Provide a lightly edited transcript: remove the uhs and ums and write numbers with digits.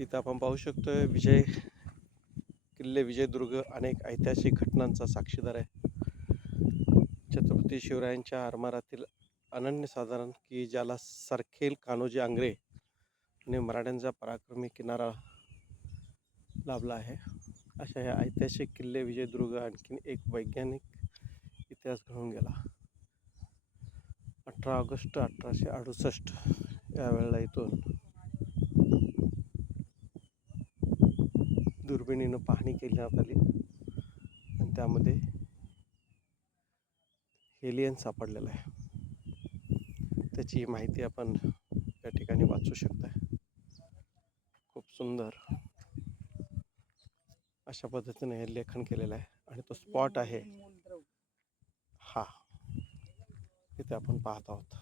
इथं आपण पाहू शकतोय किल्ले विजयदुर्ग अनेक ऐतिहासिक घटनांचा साक्षीदार आहे. छत्रपती शिवरायांच्या आरमारातील अनन्यसाधारण की ज्याला सरखेल कान्होजी आंग्रे आणि मराठ्यांचा पराक्रमी किनारा लाभला आहे. अशा ह्या ऐतिहासिक किल्ले विजयदुर्ग आणखीन एक वैज्ञानिक इतिहास घडून गेला. 18 ऑगस्ट 1868 यावेळेला इथून दुर्बिणीनं पाहणी केल्यात आली आणि त्यामध्ये एलियन सापडलेला आहे. त्याची माहिती आपण या ठिकाणी वाचू शकता. खूप सुंदर अशा पद्धतीने हे लेखन केलेलं आहे आणि तो स्पॉट आहे हा इथे आपण पाहत आहोत.